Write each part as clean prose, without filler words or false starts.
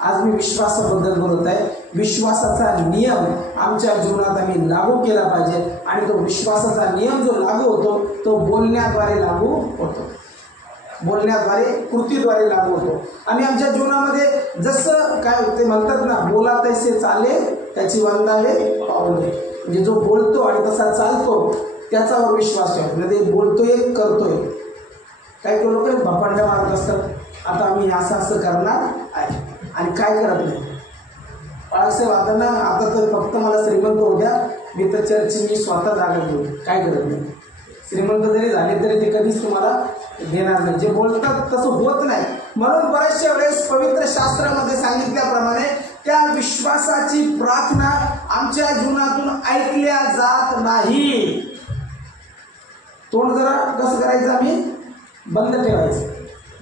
आज मी विश्वासाबद्दल बोलत आहे. विश्वासाचा नियम आमच्या जीवनात आम्ही लागू केला पाहिजे आणि तो विश्वासाचा नियम जो लागू होतो तो बोलण्याद्वारे लागू होतो, बोलण्याद्वारे कृतीद्वारे लागू होतो. आम्ही आमच्या जीवनामध्ये जसं काय ते म्हणतात ना, बोला तैसे चाले त्याची वंदावे पावले, म्हणजे जो बोलतो आणि तसा चालतो त्याच्यावर विश्वास ठेवा. म्हणजे बोलतोय करतोय. काही लोक भपंड्या मारत असतात, आता आम्ही असं असं करणार आहे आणि काय करत नाही. बाळासाहेब आता ना, आता तर फक्त मला श्रीमंत होऊ द्या, मी तर चर्चची मी स्वतः जागा घेऊ, काय करत नाही. श्रीमंत जरी झाले तरी ते कधीच तुम्हाला देणार नाही. जे बोलतात तसं होत नाही. म्हणून बऱ्याचशा वेळेस पवित्र शास्त्रामध्ये सांगितल्याप्रमाणे त्या विश्वासाची प्रार्थना आमच्या जीवनातून ऐकल्या जात नाही. तोंड जरा कसं करायचं, आम्ही बंद ठेवायचं.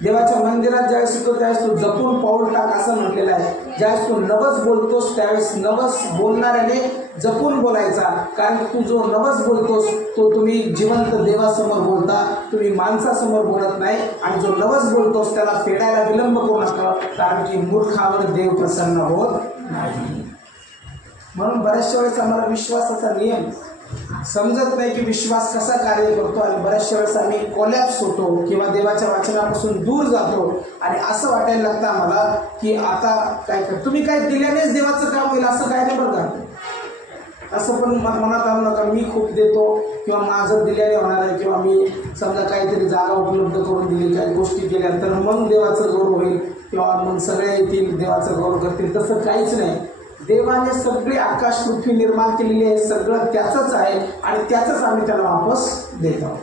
देवाच्या मंदिरात ज्यावेळेस शिकतो त्यावेळेस तू जपून पाऊल टाक असं म्हटलेलं आहे. ज्यावेळेस तू नवस बोलतोस त्यावेळेस नवस बोलणाऱ्याने जपून बोलायचा, कारण तू जो नवस बोलतोस तो तुम्ही जिवंत देवासमोर बोलता, तुम्ही माणसासमोर बोलत नाही. आणि जो नवस बोलतोस त्याला फेडायला विलंब करू नका, कारण की मूर्खावर देव प्रसन्न होत नाही. म्हणून बऱ्याचशा वेळेस आम्हाला विश्वासाचा नियम समजत नाही की विश्वास कसा कार्य करतो, आणि बऱ्याचशा वेळेस आम्ही कोलॅप्स होतो किंवा देवाच्या वाचनापासून दूर जातो आणि असं वाटायला लागतं आम्हाला की आता काय कर, तुम्ही काय दिल्यानेच देवाचं काम होईल असं काय नाही बरं का. असं पण मनात आणू नका मी खूप देतो किंवा माझं दिल्याने होणार आहे, किंवा मी समजा काहीतरी जागा उपलब्ध करून दिली, काही गोष्टी केल्या तर मग देवाचं गौरव होईल किंवा मग सगळे येतील देवाचं गौरव करतील. तसं काहीच नाही. देवाने सगळे आकाश पृथ्वी निर्माण केलेली आहे, सगळं त्याचंच आहे आणि त्याचंच आम्ही त्याला वापस देत आहोत.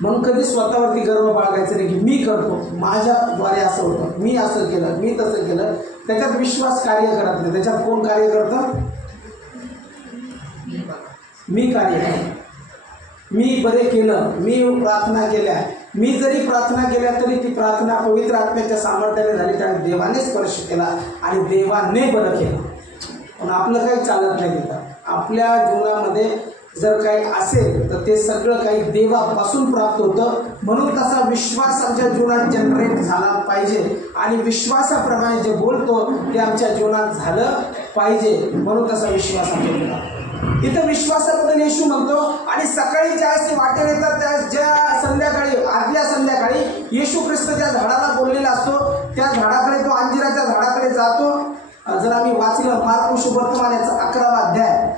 म्हणून कधी स्वतःवरती गर्व बाळगायचं नाही की मी करतो, माझ्याद्वारे असं होतं, मी असं केलं, मी तसं केलं. त्याच्यात विश्वास कार्य करत नाही. त्याच्यात कोण कार्य करतं? मी कार्य करतो. मी बरे केलं, मी प्रार्थना केल्या, मी जरी प्रार्थना केल्या तरी ती प्रार्थना पवित्र आत्म्याच्या सामर्थ्याने झाली, त्याने देवाने स्पर्श केला आणि देवाने बरं केलं. पण आपलं काही चालत नाही तिथं. आपल्या जीवनामध्ये जर काही असेल तर ते सगळं काही देवापासून प्राप्त होतं. म्हणून तसा विश्वास आमच्या जीवनात जनरेट झाला पाहिजे आणि विश्वासाप्रमाणे जे बोलतो ते आमच्या जीवनात झालं पाहिजे. म्हणून तसा विश्वास आमच्या जीवनात. इथं विश्वासाबद्दल येशू म्हणतो आणि सकाळी ज्यावेळेस वाटेल येतात त्या ज्या संध्याकाळी आदल्या संध्याकाळी येशू ख्रिस्त ज्या झाडाला बोललेला असतो त्या झाडाकडे, तो अंजिराच्या झाडाकडे जातो. जर आम्ही वाचलं मार्क सुवर्तमान याचा 11वा अध्याय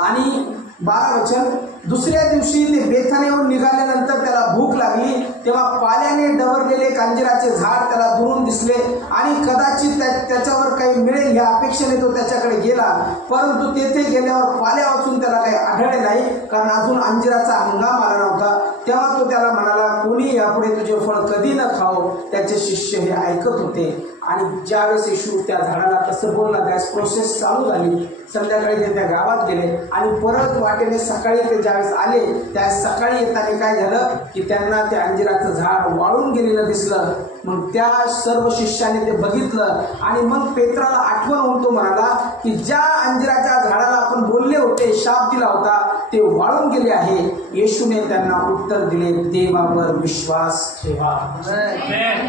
आणि 12 वचन, दुसऱ्या दिवशी ते बेथान्याहून निघाल्यानंतर त्याला भूक लागली, तेव्हा पाल्याने डवरलेले अंजिराचे झाड त्याला दुरून दिसले आणि कदाचित त्याच्यावर काही मिळेल या अपेक्षेने तो त्याच्याकडे गेला. परंतु तेथे गेल्यावर पाल्या वाचून त्याला काही आढळले नाही, कारण अजून अंजिराचा हंगाम आला नव्हता. तेव्हा तो त्याला म्हणाला, कोणी यापुढे तुझे फळ कधी न खाओ. त्याचे शिष्य हे ऐकत होते. आणि ज्यावेळेस येशू त्या झाडाला तसं बोलला त्यावेळेस प्रोसेस चालू झाली. संध्याकाळी ते त्या गावात गेले आणि परत वाटेने सकाळी ते ज्यावेळेस आले त्या सकाळी येताना काय झालं की त्यांना ते अंजिराचं झाड वाळून गेलेलं दिसलं. मग त्या सर्व शिष्याने ते बघितलं आणि मग पेत्राला आठवण होऊन तो म्हणाला की ज्या अंजिराच्या झाडाला आपण बोलले होते, शाप दिला होता, ते वाळून गेले आहे. येशूने त्यांना उत्तर दिले, देवावर विश्वास ठेवा.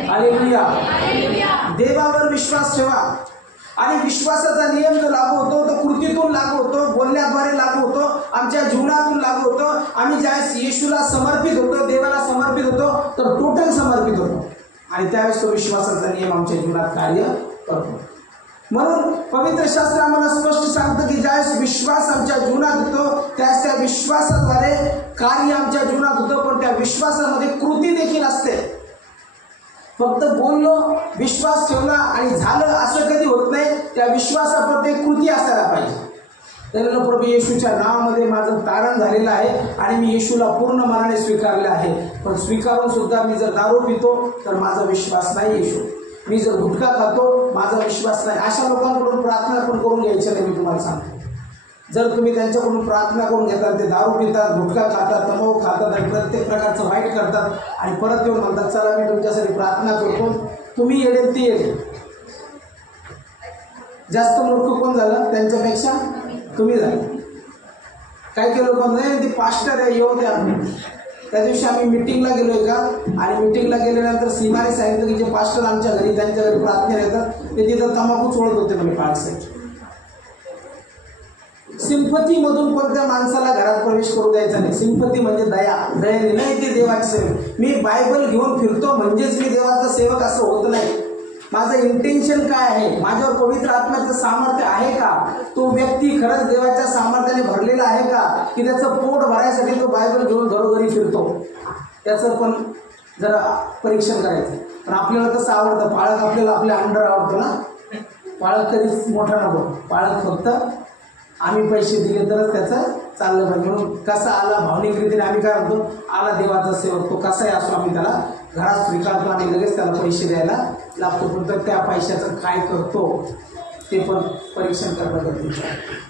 हालेलुया. देवावर विश्वास ठेवा. आणि विश्वासाचा नियम जो लागू होतो तो कृतीतून लागू होतो, बोलण्याद्वारे लागू होतो, आमच्या जीवनातून लागू होतो. आम्ही ज्यावेळेस येशूला समर्पित होतो, देवाला समर्पित होतो, तर टोटल समर्पित होतो आणि त्यावेळेस तो विश्वासाचा नियम आमच्या जीवनात कार्य करतो. म्हणून पवित्र शास्त्र आम्हाला स्पष्ट सांगतं की ज्यावेळेस विश्वास आमच्या जीवनात होतो त्यावेळेस त्या विश्वासाद्वारे कार्य आमच्या जीवनात होतं, पण त्या विश्वासामध्ये कृती देखील असते. फक्त बोललो, विश्वास ठेवला आणि झालं असं कधी होत नाही. त्या विश्वासाप्रती कृती असायला पाहिजे. तर प्रभू येशूच्या नावामध्ये माझं तारण झालेलं आहे आणि मी येशूला पूर्ण मनाने स्वीकारले आहे. पण स्वीकारून सुद्धा मी जर दारू पितो तर माझा विश्वास नाही येशू. मी जर गुटखा खातो माझा विश्वास नाही. अशा लोकांकडून प्रार्थना पण करून घ्यायची नाही. मी तुम्हाला सांगतो, जर तुम्ही त्यांच्याकडून प्रार्थना करून घेतात, ते दारू पितात, गुटखा खातात, तंबाखू खातात आणि प्रत्येक प्रकारचं वाईट करतात आणि परत येऊन म्हणतात चला मी तुमच्यासाठी प्रार्थना करतो, तुम्ही येडे ते येडे. जास्त मूर्ख कोण झालं त्यांच्यापेक्षा? तुम्ही झाले. काही काही लोक नाही ते पास्टर आहे, येऊ द्या, त्या दिवशी आम्ही मिटिंगला गेलो एका, आणि मिटिंगला गेल्यानंतर सीमाने सांगितलं की जे पास्टर आमच्या घरी त्यांच्या घरी प्रार्थना येतात ते तिथं तंबाखू चोळत होते म्हणे पाळसाहेब. सिंपथी मधून पण त्या माणसाला घरात प्रवेश करू द्यायचा नाही. सिंपथी म्हणजे दया, दयाने नाही ते देवाची सेवक. मी बायबल घेऊन फिरतो म्हणजेच मी देवाचा सेवक असं होत नाही. माझं इंटेन्शन काय आहे, माझ्यावर पवित्र आत्म्याचं सामर्थ्य आहे का, तो व्यक्ती खरंच देवाच्या सामर्थ्याने भरलेला आहे का, की त्याचं पोट भरायसाठी तो बायबल घेऊन घरोघरी फिरतो, त्याचं पण जरा परीक्षण करायचं. पण आपल्याला कसं आवडतं, पाळक आपल्याला आपल्या अंडर आवडतो ना, पाळक कधीच मोठा नको, पाळक फक्त आम्ही पैसे दिले तरच त्याचं चाललं पाहिजे. म्हणून कसा आला भावनिक रीतीने आम्ही काय म्हणतो, आला देवाचा सेवक, तो कसाही असो आम्ही त्याला घरात स्वीकारतो आणि लगेच त्याला पैसे द्यायला लागतो. पण तर त्या पैशाचं काय करतो ते पण परीक्षण करणं गरजेचं आहे.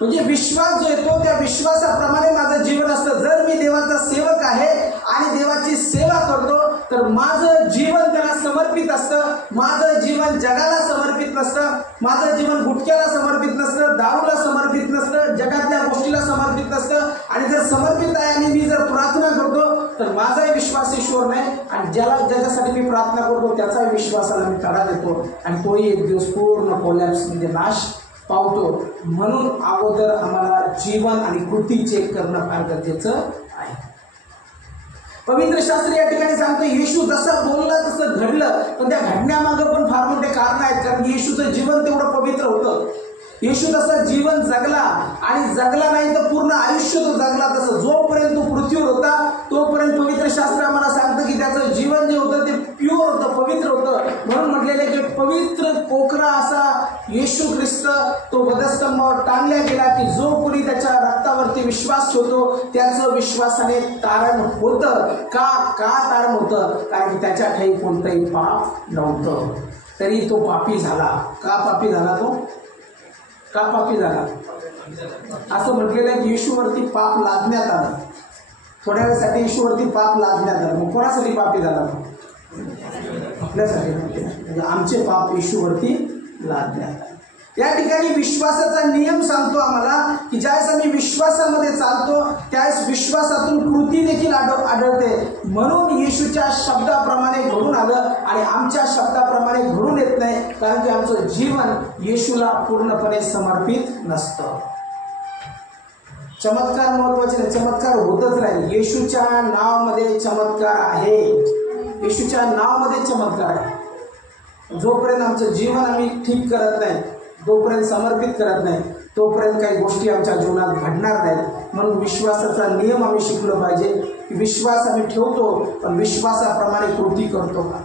म्हणजे विश्वास जो येतो त्या विश्वासाप्रमाणे माझं जीवन असतं. जर मी देवाचा सेवक आहे आणि देवाची सेवा करतो तर माझं जीवन त्याला समर्पित असतं. माझं जीवन जगाला समर्पित नसतं, माझं जीवन गुटख्याला समर्पित नसतं, दारूला समर्पित नसतं, जगातल्या गोष्टीला समर्पित नसतं. आणि जर समर्पित आहे आणि मी जर प्रार्थना करतो तर माझाही विश्वास ईश्वर नाही, आणि ज्याच्यासाठी मी प्रार्थना करतो त्याचाही विश्वासाला मी तडा देतो, आणि तोही एक दिवस पूर्ण कोलॅप्स म्हणजे नाश पावतो. म्हणून अगोदर आम्हाला जीवन आणि कृती चेक करणं फार गरजेचं आहे. पवित्र शास्त्र या ठिकाणी सांगतो येशू जसं बोलला तसं घडलं, पण त्या घडण्यामागं पण फार मोठे कारण आहेत. कारण येशूचं जीवन तेवढं पवित्र होतं. येशू तसं जीवन जगला, आणि जगला नाही तर पूर्ण आयुष्य तो जगला तसं. जोपर्यंत तो पृथ्वीवर होता तोपर्यंत पवित्र शास्त्र आम्हाला सांगतं की त्याचं जीवन जे होतं ते प्युअर होतं, पवित्र होतं. म्हणून म्हटलेलं आहे की पवित्र कोकरा असा येशू ख्रिस्त तो वधस्तंभावर टांगला गेला, की जो कोणी त्याच्या रक्तावरती विश्वास ठेवतो त्याचं विश्वासाने तारण होतं. का तारण होतं? कारण की त्याच्या ठाई कोणतंही पाप नव्हतं, तरी तो पापी झाला. का पापी झाला तो? का पापी झाला? असं म्हटलेलं आहे की येशूवरती पाप लादण्यात आलं. थोड्या वेळेसाठी येशूवरती पाप लादण्यात आलं. मग कोणासाठी पापी झाला? आपल्यासाठी. म्हणजे आमचे पाप येशूवरती लादण्यात आले. या ठिकाणी विश्वासाचा नियम सांगतो आम्हाला की ज्यावेळेस आम्ही विश्वासामध्ये चालतो त्यावेळेस विश्वासातून कृती देखील आढळते. म्हणून येशूच्या शब्दाप्रमाणे घडून आलं, आणि आमच्या शब्दाप्रमाणे घडून येत नाही, कारण की आमचं जीवन येशूला पूर्णपणे समर्पित नसतं. चमत्कार महत्वाचे नाही, चमत्कार होतच राहील. येशूच्या नावामध्ये चमत्कार आहे, येशूच्या नावामध्ये चमत्कार आहे. जोपर्यंत आमचं जीवन आम्ही ठीक करत नाही, जोपर्यंत समर्पित करत नाही, तोपर्यंत काही गोष्टी आमच्या जीवनात घडणार नाहीत. म्हणून विश्वासाचा नियम आम्ही शिकलो पाहिजे की विश्वास आम्ही ठेवतो, पण विश्वासाप्रमाणे कृती करतो का?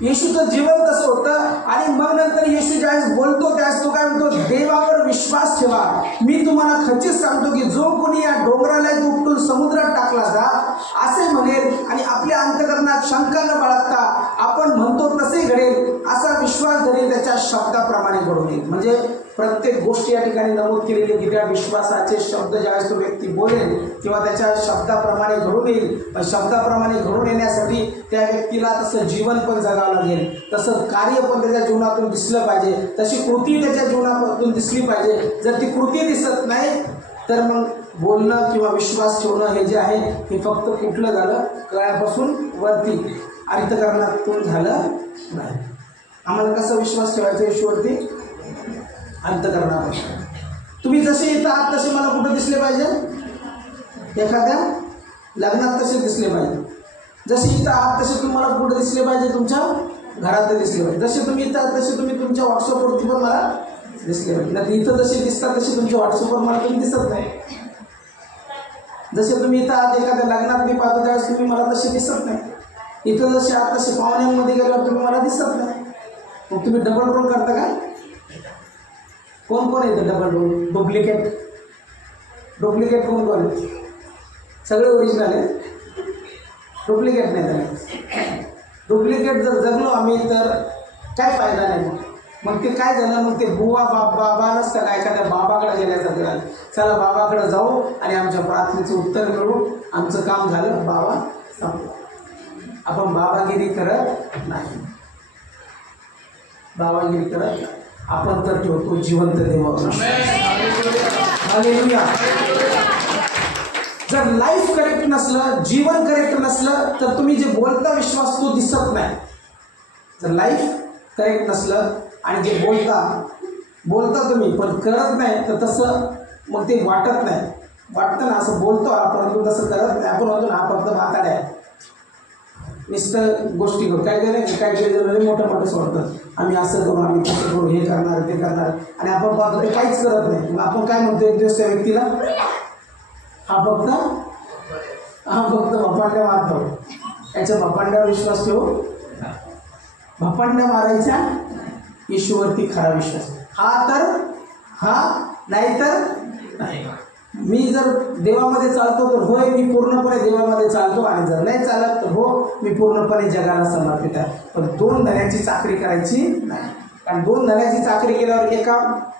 येशूचं जीवन कसं होतं? आणि मग नंतर येशू ज्यावेळेस बोलतो त्यावेळेस तो काय म्हणतो, देवावर विश्वास ठेवा. मी तुम्हाला खचित सांगतो की जो कोणी या डोंगराला उपटून समुद्रात टाकला जा असे म्हणेल, आणि आपल्या अंतःकरणात शंका न बाळगता आपण म्हणतो तसे घडेल, असा विश्वास धरेल त्याच्या शब्दाप्रमाणे घडून येईल. म्हणजे प्रत्येक गोष्ट या ठिकाणी नमूद केलेली की त्या विश्वासाचे शब्द ज्यावेळेस तो व्यक्ती बोलेल किंवा त्याच्या शब्दाप्रमाणे घडून येईल. शब्दाप्रमाणे घडून येण्यासाठी त्या व्यक्तीला तसं जीवन पण जगावं लागेल, तसं कार्य पण त्याच्या जीवनातून दिसलं पाहिजे, तशी कृती त्याच्या जीवनातून दिसली पाहिजे. जर ती कृती दिसत नाही तर मग बोलणं किंवा विश्वास ठेवणं हे जे आहे हे फक्त कुठलं झालं, कळ्यापासून वरती, अंतःकरणातून झालं नाही. आम्हाला कसा विश्वास ठेवायचा येशूवरती? अंतःकरणापासून. तुम्ही जसे येत आहात तसे मला कुठं दिसले पाहिजे? एखाद्या लग्नात तसे दिसले पाहिजे. जसे इथं आहात तसे तुम्हाला कुठं दिसले पाहिजे? तुमच्या घरात दिसले पाहिजे. जसे तुम्ही इथं आहात तसे तुम्ही तुमच्या व्हॉट्सअपवरती पण मला दिसले पाहिजे. नाही इथं जसे दिसतात तसे तुमच्या व्हॉट्सअपवर मला तुम्ही दिसत नाही. जसे तुम्ही इथं आहात एखाद्या लग्नात मी पाहतो त्यावेळेस तुम्ही मला तसे दिसत नाही. इथं जसे आहात तसे पाहुण्यांमध्ये गेल्यावर तुम्ही मला दिसत नाही. मग तुम्ही डबल रोल करता का? कोण कोण येतं डबल रोल? डुप्लिकेट कोण कोण आहे? सगळे ओरिजिनल आहे, डुप्लिकेट नाही झाले. डुप्लिकेट जर जगलो आम्ही तर काय फायदा नाही. मग ते काय झालं, मग ते बुवा बाबा नसतं का, एखाद्या बाबाकडे गेल्याचं झालं. चला बाबाकडे जाऊ आणि आमच्या प्रार्थनेचं उत्तर मिळू, आमचं काम झालं, बाबा संपलं. आपण बाबागिरी करत नाही, बाबागिरी करत नाही. आपण तर ठेवतो जिवंत देवावर. हालेलुया. जर लाईफ करेक्ट नसलं, जीवन करेक्ट नसलं, तर तुम्ही जे बोलता विश्वास तो दिसत नाही. जर लाईफ करेक्ट नसलं आणि जे बोलता तुम्ही पण करत नाही, तर तसं मग ते वाटत नाही. वाटतं ना, असं बोलतो आपण तसं करत नाही. आपण म्हणतो ना, हा फक्त म्हाताडा आहे, नुसतं गोष्टी करू. काय केलं मोठं मोठं सोडतं, आम्ही असं करू, आम्ही तसं करू, हे करणार ते करणार, आणि आपण पाहतो ते काहीच करत नाही. मग आपण काय म्हणतो एक दिवस त्या व्यक्तीला, हा फक्त भपांड्या मारतो. त्याच्या भपांड्यावर विश्वास ठेवू. भपांड्या मारायच्या, ईश्वरती खरा विश्वास. हा तर हा, नाही तर नाही. मी जर देवामध्ये चालतो तर होय, मी पूर्णपणे देवामध्ये चालतो, आणि जर नाही चालत तर हो, मी पूर्णपणे जगाला समर्पित आहे. पण दोन धन्याची चाकरी करायची नाही. कारण दोन धन्याची चाकरी केल्यावर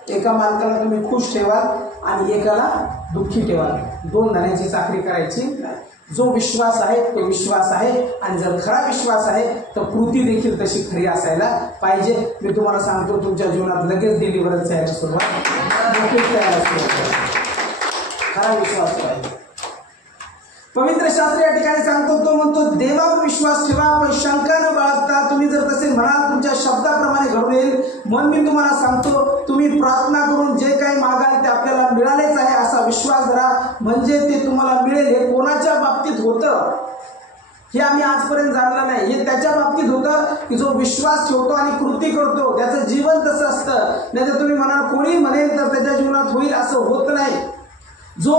एका मालकाला तुम्ही खुश ठेवाल आणि एकाला दुःखी ठेवाल. दोन धन्याची चाकरी करायची नाही. जो विश्वास आहे तो विश्वास आहे, आणि जर खरा विश्वास आहे तर कृती देखील तशी खरी असायला पाहिजे. मी तुम्हाला सांगतो, तुमच्या जीवनात लगेच डिलिव्हरन्स यायला सुरुवात, खरा विश्वास पाहिजे. पवित्र शास्त्र या ठिकाणी सांगतो, तो म्हणतो देवावर विश्वास ठेवा पण शंका न बाळगता. तुम्ही जर तसे म्हणाल तुमच्या शब्दाप्रमाणे घडून येईल. म्हणून मी तुम्हाला सांगतो, तुम्ही प्रार्थना करून जे काही मागाल ते आपल्याला मिळालेच आहे असा विश्वास धरा, म्हणजे ते तुम्हाला मिळेल. हे कोणाच्या बाबतीत होतं हे आम्ही आजपर्यंत जाणलं नाही. हे त्याच्या बाबतीत होतं की जो विश्वास ठेवतो आणि कृती करतो, त्याचं जीवन तसं असतं. नाही तर तुम्ही म्हणाल कोणी म्हणेल तर त्याच्या जीवनात होईल, असं होत नाही. जो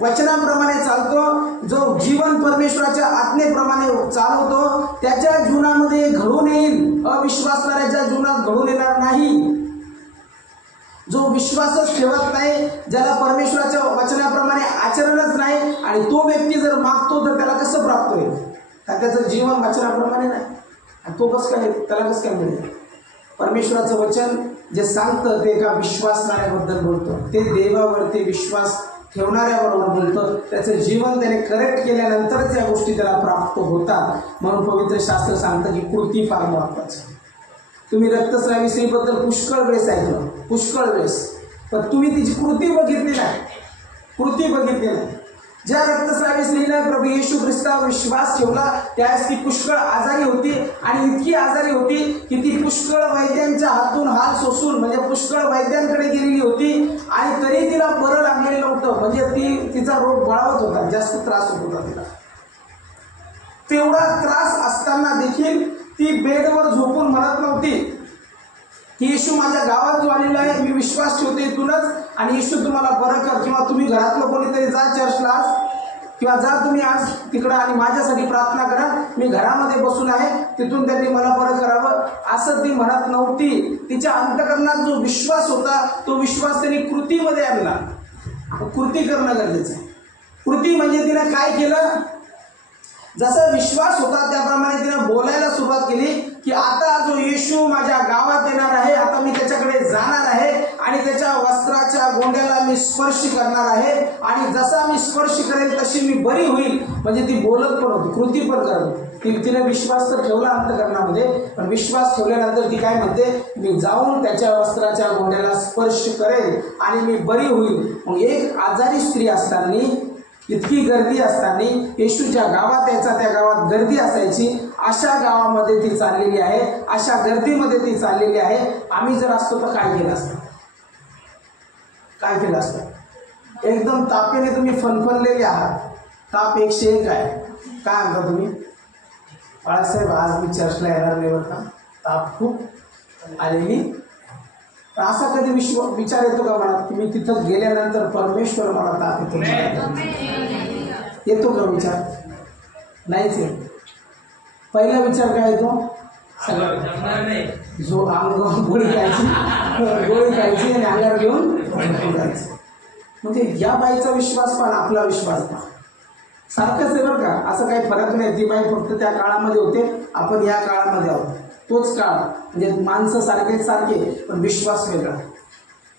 वचनाप्रमाणे चालतो, जो जीवन परमेश्वराच्या आज्ञेप्रमाणे चालवतो, त्याच्या जीवनामध्ये घडून येईल. अविश्वासणाऱ्याच्या जीवनात घडून येणार नाही. जो विश्वासच ठेवत नाही, ज्याला परमेश्वराच्या वचनाप्रमाणे आचरणच नाही, आणि तो व्यक्ती जर मागतो तर त्याला कसं प्राप्त होईल? कारण त्याचं जीवन वचनाप्रमाणे नाही, आणि तो कसं काय, त्याला कसं काय मिळेल? परमेश्वराचं वचन जे सांगतं ते एका विश्वासणाऱ्याबद्दल बोलतं, ते देवावरती विश्वास ठेवणाऱ्याबरोबर बोलतं. त्याचं जीवन त्याने करेक्ट केल्यानंतरच या गोष्टी त्याला प्राप्त होतात. म्हणून पवित्र शास्त्र सांगतं की कृती फार महत्वाची. तुम्ही रक्तस्रावी स्त्रीबद्दल पुष्कळ वेळेस ऐकलं, पुष्कळ वेळेस, पण तुम्ही तिची कृती बघितली नाही. कृती बघितली नाही. ज्या रक्तस्रावी स्त्रीने प्रभू येशू ख्रिस्तावर विश्वास ठेवला, त्यावेळेस ती पुष्कळ आजारी होती, आणि इतकी आजारी होती की ती पुष्कळ वैद्यांच्या हातून हाल सोसून, म्हणजे पुष्कळ वैद्यांकडे गेलेली होती, आणि तरी तिला बरं लागलेलं नव्हतं. म्हणजे तिचा रोग बळावत होता, जास्त त्रास होत होता तिला. तेवढा त्रास असताना देखील ती बेडवर झोपून म्हणत नव्हती की येशू माझ्या गावात जो आलेला आहे, मी विश्वास ठेवते इथूनच, आणि येशू तुम्हाला बरं कर. किंवा तुम्ही घरातलं कोणीतरी जा चर्चला आज, किंवा जा तुम्ही आज तिकडं आणि माझ्यासाठी प्रार्थना करा, मी घरामध्ये बसून आहे, तिथून त्यांनी मला बरं करावं, असं ती म्हणत नव्हती. तिच्या अंतःकरणात जो विश्वास होता तो विश्वास त्यांनी कृतीमध्ये आणला. कृती करणं गरजेचं आहे. कृती म्हणजे तिने काय केलं, जसा विश्वास होता त्याप्रमाणे तिने बोलायला सुरुवात केली की आता जो येशू माझ्या गावात येणार आहे, आता मी त्याच्याकडे जाणार आहे आणि त्याच्या वस्त्राच्या गोंड्याला मी स्पर्श करणार आहे, आणि जसा मी स्पर्श करेल तशी मी बरी होईल. म्हणजे ती बोलत पण होती, कृती पण करत होती. तिने विश्वास तर ठेवला अंतःकरणामध्ये, पण विश्वास ठेवल्यानंतर ती काय म्हणते, मी जाऊन त्याच्या वस्त्राच्या गोंड्याला स्पर्श करेल आणि मी बरी होईल. मग एक आजारी स्त्री असताना, इतकी गर्दी असताना, येशूच्या गावात यायचा, त्या गावात गर्दी असायची, अशा गावामध्ये ती चाललेली आहे, अशा गर्दीमध्ये ती चाललेली आहे. आम्ही जर असतो तर काय केलं असतं? काय केलं असतं? एकदम तापेने तुम्ही फनफनलेले आहात, ताप 101 आहे, काय म्हणता तुम्ही? बाळासाहेब आज मी चर्चला येणार नाही बरं का, ताप खूप आलेली. असा कधी विचार येतो का मनात की मी तिथं गेल्यानंतर परमेश्वर मला ताप येतो का विचार? नाहीच येत. पहिला विचार काय येतो? जो अंग गोळी खायची आणि अंगावर घेऊन जायचं. म्हणजे या बाईचा विश्वास पण आपला विश्वास पण सारखंच आहे बरं का, असं काही फरक नाही. ती बाई फक्त त्या काळामध्ये होते, आपण या काळामध्ये आहोत, तोच काळ. म्हणजे माणसं सारखे पण विश्वास वेगळा.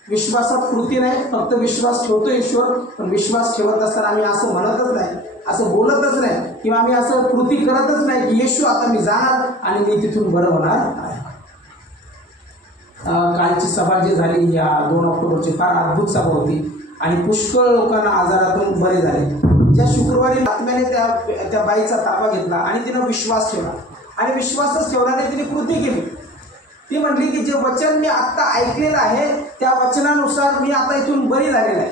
विश्वासात कृती नाही, फक्त विश्वास ठेवतो ईश्वर, पण विश्वास ठेवत असताना आम्ही असं म्हणतच नाही, असं बोलतच नाही, किंवा आम्ही असं कृती करतच नाही की येशू आता मी जाणार आणि मी तिथून बरं होणार आहे. कालची सभा जी झाली या 2 ऑक्टोबरची फार अद्भुत सभा होती, आणि पुष्कळ लोकांना आजारातून बरे झाले. ज्या शुक्रवारी आत्म्याने त्या बाईचा ताबा घेतला आणि तिनं विश्वास ठेवला आणि विश्वासच ठेवल्याने तिने कृती केली. ती म्हटली की जे वचन मी आत्ता ऐकलेलं आहे त्या वचनानुसार मी आता इथून बरी झालेलं आहे.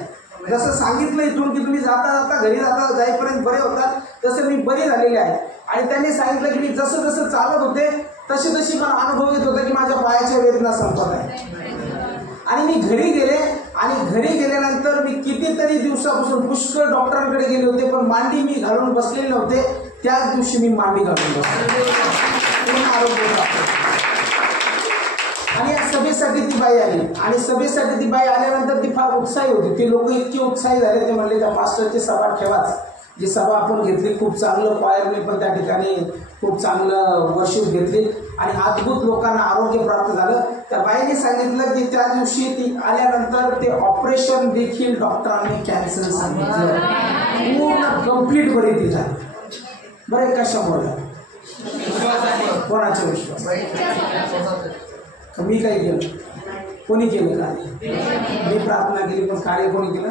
जसं सांगितलं इथून की तुम्ही जाता जाता घरी जाईपर्यंत बरे होतात तसं मी बरी झालेली आहे. आणि त्यांनी सांगितलं की मी जसं जसं चालत होते तशी मला अनुभव येत होता की माझ्या पायाच्या वेदना संपत आहे. आणि मी घरी गेले आणि घरी गेल्यानंतर मी कितीतरी दिवसापासून पुष्कळ डॉक्टरांकडे गेले होते पण मांडी मी घालून बसलेले नव्हते. त्याच दिवशी मी मांडी घालून बसले, पूर्ण आरोग्य प्राप्त. आणि या सभेसाठी ती बाई आली आणि सभेसाठी ती बाई आल्यानंतर ती फार उत्साही होती. ती लोक इतके उत्साही झाले ते म्हणले त्या मास्टरची सभा ठेवाच. जी सभा आपण घेतली खूप चांगलं क्वायरने पण त्या ठिकाणी खूप चांगलं वर्शिप घेतली आणि अद्भुत लोकांना आरोग्य प्राप्त झालं. त्या बाईने सांगितलं की त्या दिवशी ती आल्यानंतर ते ऑपरेशन देखील डॉक्टरांनी कॅन्सल सांगितलं. पूर्ण कंप्लीट बरी ती झाली. बरं कशामुळे? कोणाचा विश्वास? मी काय केलं? कोणी केलं कार्य? मी प्रार्थना केली पण कार्य कोणी केलं?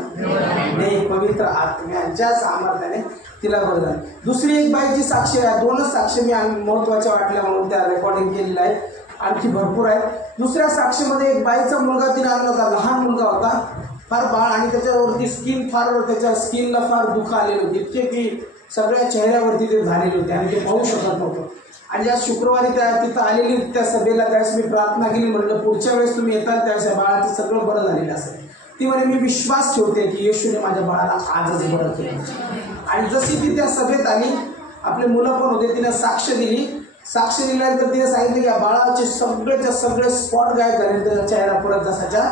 नाही, पवित्र आत्म्याच्या सामर्थ्याने तिला बरं झालं. दुसरी एक बाईची साक्ष आहे. दोनच साक्ष मी महत्वाच्या वाटल्या म्हणून त्या रेकॉर्डिंग केलेल्या आहेत. आणखी भरपूर आहेत. दुसऱ्या साक्षीमध्ये एक बाईचा मुलगा तिला आणला होता. लहान मुलगा होता फार बाळ आणि त्याच्यावरती स्किन फार त्याच्या स्किनला फार दुःख आलेलं होते. इतके की सगळ्या चेहऱ्यावरती ते झालेले होते आणि ते पाहू शकत नव्हतं. आणि ज्या शुक्रवारी तिथं आलेली त्या सभेला त्यावेळेस मी प्रार्थना केली. म्हणलं पुढच्या वेळेस तुम्ही येताल त्यावेळेस या बाळाचं सगळं बरं झालेलं असेल. ती म्हणे मी विश्वास ठेवते की येशूने माझ्या बाळाला आजच बरं केलं. आणि जशी ती त्या सभेत आली आपले मुलं पण होते तिने साक्ष दिली. साक्ष दिल्यानंतर तिने सांगितलं की या बाळाचे सगळे स्पॉट गायब झाले. त्याचा चेहरा परत जसाच्या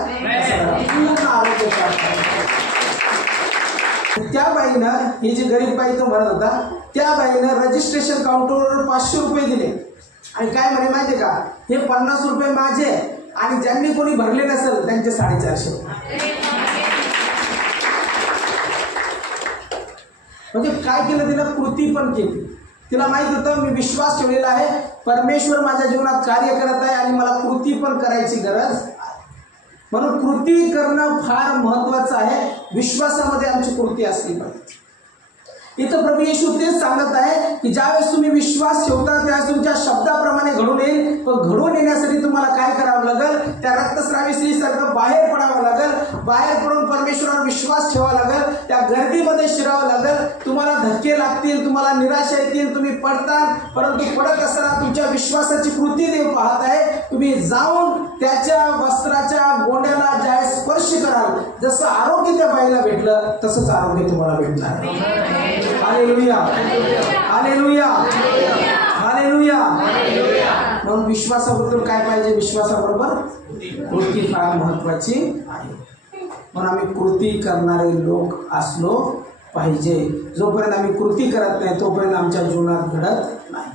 पूर्ण आरोग्य प्राप्त. त्या बाईनं ही जी गरीब बाई तो म्हणत होता त्या बाईनं रजिस्ट्रेशन काउंटरवर 500 रुपये दिले आणि काय म्हणे माहितीये का? हे 50 रुपये माझे आणि ज्यांनी कोणी भरले नसेल त्यांचे 450. म्हणजे काय केलं तिनं? कृती पण केली. तिला माहित होतं मी विश्वास ठेवलेला आहे, परमेश्वर माझ्या जीवनात कार्य करत आहे आणि मला कृती पण करायची गरज आहे. म्हणून कृती करणं फार महत्वाचं आहे. विश्वासामध्ये आमची कृती असली पाहिजे. इथं प्रभू येशू तेच सांगत आहे की ज्यावेळेस तुम्ही विश्वास ठेवता त्यावेळेस तुमच्या शब्दाप्रमाणे घडून येईल. पण घडून येण्यासाठी तुम्हाला काय करावं लागेल? त्या रक्तस्रावी स्त्रीसारखं बाहेर पडावं लागेल. बाहेर पडून परमेश्वरावर विश्वास ठेवावा लागेल. त्या गर्दीमध्ये शिरावं लागेल. तुम्हाला धक्के लागतील, तुम्हाला निराशा येतील, तुम्ही पडताल, परंतु पडत असताना तुमच्या विश्वासाची कृती देव पाहत आहे. तुम्ही जाऊन त्याच्या वस्त्राच्या गोंड्याला ज्या स्पर्श कराल, जसं आरोग्य त्या बाईला भेटलं तसंच आरोग्य तुम्हाला भेटणार. Hallelujah, hallelujah, hallelujah. म्हणून विश्वासाबद्दल काय पाहिजे? विश्वासाबरोबर कृती फार महत्वाची आहे. म्हणून आम्ही कृती करणारे लोक असलो पाहिजे. जोपर्यंत आम्ही कृती करत नाही तोपर्यंत आमच्या जीवनात घडत नाही.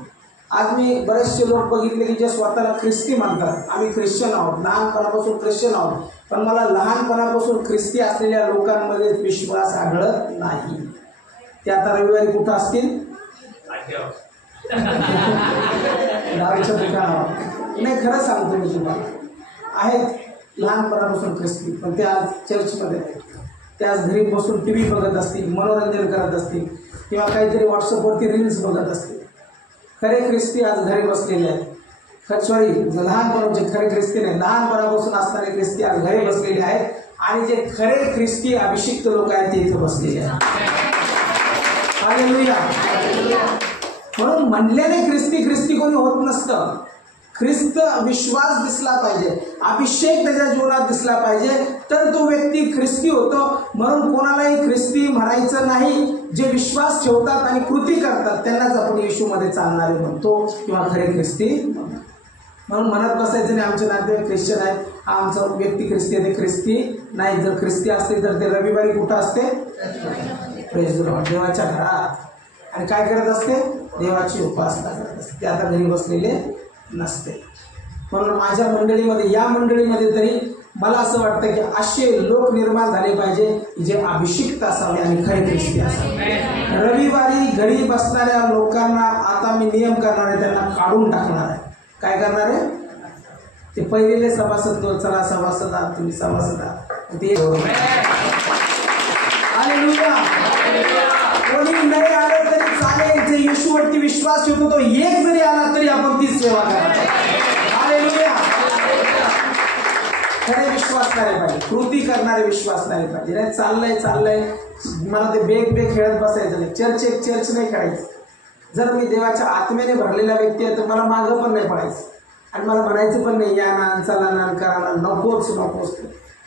आज मी बरेचसे लोक बघितले की जे स्वतःला ख्रिस्ती म्हणतात. आम्ही ख्रिश्चन आहोत, लहानपणापासून ख्रिश्चन आहोत, पण मला लहानपणापासून ख्रिस्ती असलेल्या लोकांमध्ये विश्वास आढळत नाही. ते आता रविवारी कुठं असतील? दारूच्या दुकानावर. नाही, खरं सांगतो मी तुम्हाला, आहेत लहानपणापासून ख्रिस्ती पण ते आज चर्चमध्ये आहेत. ते आज घरी बसून टी व्ही बघत असतील, मनोरंजन करत असतील किंवा काहीतरी व्हॉट्सअपवरती रील्स बघत असतील. खरे ख्रिस्ती आज घरी बसलेले आहेत. सॉरी, लहानपणाचे खरे ख्रिस्ती नाही, लहानपणापासून असणारे ख्रिस्ती आज घरी बसलेले आहेत. आणि जे खरे ख्रिस्ती अभिषिक्त लोक आहेत ते इथं बसलेले आहेत. हालेलुया. म्हणून म्हणल्याने ख्रिस्ती कोणी होत नसतं. ख्रिस्त विश्वास दिसला पाहिजे, अभिषेक त्याच्या जीवनात दिसला पाहिजे, तर तो व्यक्ती ख्रिस्ती होतो. म्हणून कोणालाही ख्रिस्ती म्हणायचं नाही. जे विश्वास ठेवतात आणि कृती करतात त्यांनाच आपण येशूमध्ये चालणारे म्हणतो किंवा खरे ख्रिस्ती. म्हणून म्हणत बसायचं नाही आमचे नातेवाईक ख्रिश्चन आहेत, हा आमचा व्यक्ती ख्रिस्ती आहे, ते ख्रिस्ती नाही. जर ख्रिस्ती असते तर ते रविवारी कुठं असते? प्रेज द लॉर्ड, देवाच्या घरात. आणि काय करत असते? देवाची उपासना करत असते. ते आता घरी बसलेले नसते. म्हणून माझ्या मंडळीमध्ये, या मंडळीमध्ये तरी मला असं वाटतं की असे लोक निर्माण झाले पाहिजे जे अभिषिक्त असावे आणि खरे ख्रिस्ती असावे. रविवारी घरी बसणाऱ्या लोकांना आता मी नियम करणार आहे, त्यांना काढून टाकणार आहे. काय करणार आहे? ते पहिलेले सभासद, चला सभासद आहात तुम्ही, सभासद आहात ते. हालेलुया. कोणी नाही आलं तरी चालेल, जे येशूवरती विश्वास ठेवतो तो एक जरी आला तरी आपण तीच सेवा करायची. हालेलुया. खरे विश्वासणारे पाहिजे, कृती करणारे विश्वासणारे पाहिजे. नाही चाललंय मला ते बेग खेळत बसायचं नाही. चर्च नाही करायचं. जर मी देवाच्या आत्म्याने भरलेला व्यक्ती आहे तर मला मागं पण नाही पडायचं आणि मला म्हणायचं पण नाही या ना चला ना करा ना, नकोच.